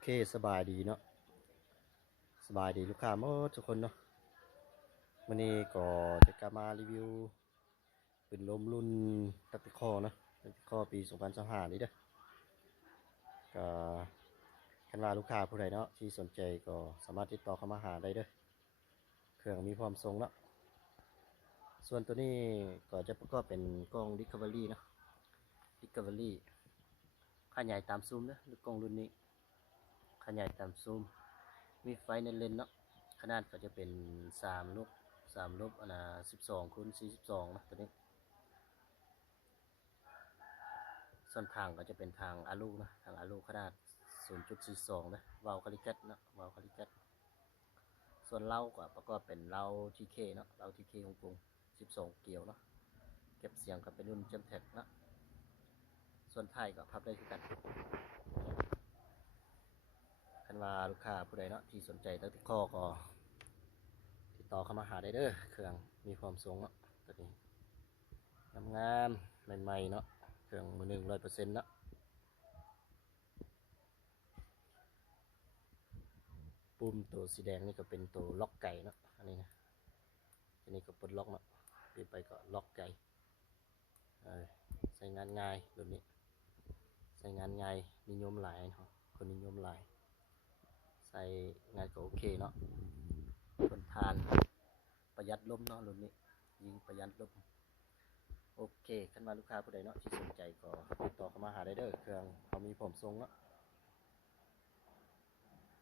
เคสบายดีเนาะสบายดีลูกค้าหมดทุกคนเนาะวันนี้ก็จะกลับมารีวิวปืนลมรุ่นตัติคอเนาะตัติคอปี2025นี้เด้อก็คันว่าลูกค้าผู้ใดเนาะที่สนใจก็สามารถติดต่อเข้ามาหาได้เด้อเครื่องมีความทรงเนาะส่วนตัวนี้ก็จะประกอบเป็นกล้อง Discovery เนาะ Discovery ขนาดใหญ่ตามซูมเนาะหรือกล้องรุ่นนี้ขนาดใหญ่ตามซูมมีไฟในเลนส์เนาะขนาดก็จะเป็น3 ลบอันน่ะ12x42นะตัวนี้ส่วนทางก็จะเป็นทางอะลูนะทางอะลูขนาด0.42นะวาล์วคาลิกัตนะวาล์วคาลิกัตส่วนเล้าก็ประกอบเป็นเล้าทีเคเนาะเล้าทีเคของกรุง12เกลียวเนาะเก็บเสียงกับเป็นรุ่นเจมแท็กนะส่วนท้ายก็พับได้คือกันคันว่าลูกค้าผู้ใดเนาะที่สนใจตัดข้อก็ติดต่อเข้ามาหาได้เด้อเครื่องมีความทรงเนาะตัวนี้งามๆใหม่ๆเนาะเครื่องมือหนึ่ง100%เนาะปุ่มตัวสีแดงนี่ก็เป็นตัวล็อกไก่เนาะอันนี้นะอันนี้ก็ปลดล็อกเนาะเปลี่ยนไปก็ล็อกไก่ใช้งานง่ายแบบนี้ใช้งานง่ายนิยมหลายเนาะคนนิยมหลายใส่งานก็โอเคเนาะทนทานประหยัดลมเนาะรุ่นนี้ยิงประหยัดลมโอเคคันว่าลูกค้าผู้ใดเนาะที่สนใจก็ติดต่อเข้ามาหาได้เด้อเครื่องเขามีผมทรงเนาะ